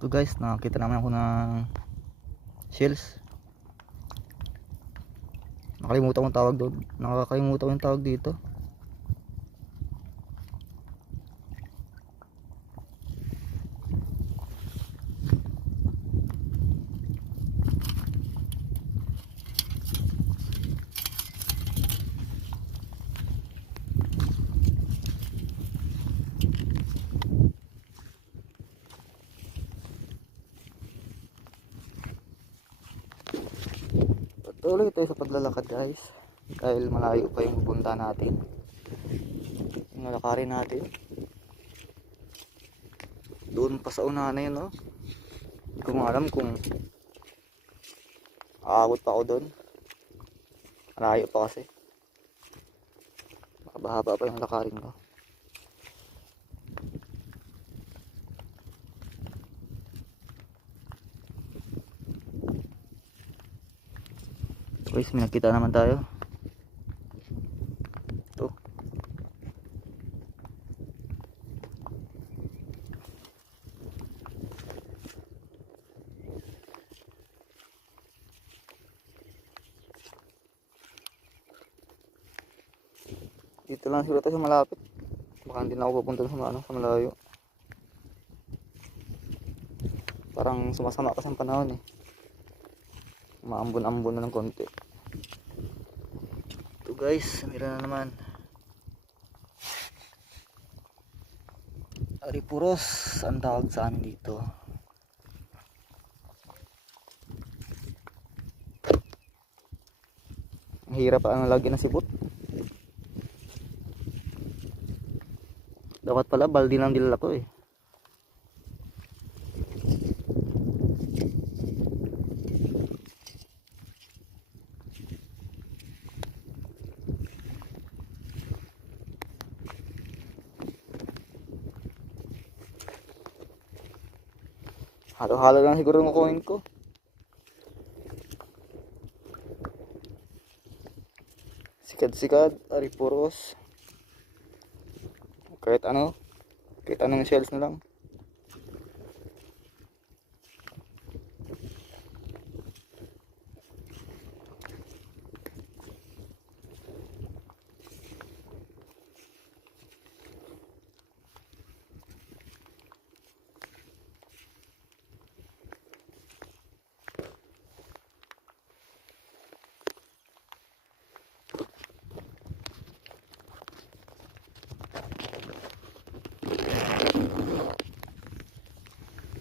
So guys, nakakita naman ako ng shells. Nakalimutan ko yung tawag doon. Nakakalimutan ko yung tawag dito. Patuloy tayo sa paglalakad guys, dahil malayo pa yung pupunta natin, yung lalakarin natin doon pa sa unahan na yun, no? Hindi ko alam kung aabot pa ako doon. Malayo pa kasi, makabahaba pa yung lakarin ko. Guys, may nakita naman tayo. Ito. Dito lang siguro tayo sa malapit. Baka hindi na ako pupunta sa malayo. Parang sumasama kasi ang panahon eh. Maambon-ambon na ng konti. Ito guys, mira na naman. Aripuros ang tawag sa amin dito. Ang hirap ang lagi ng sibot. Dapat pala baldi lang dilala ko eh. Halo-halo lang siguro yung kukunin ko. Sikad-sikad, aripuros. Kahit anong shells na lang.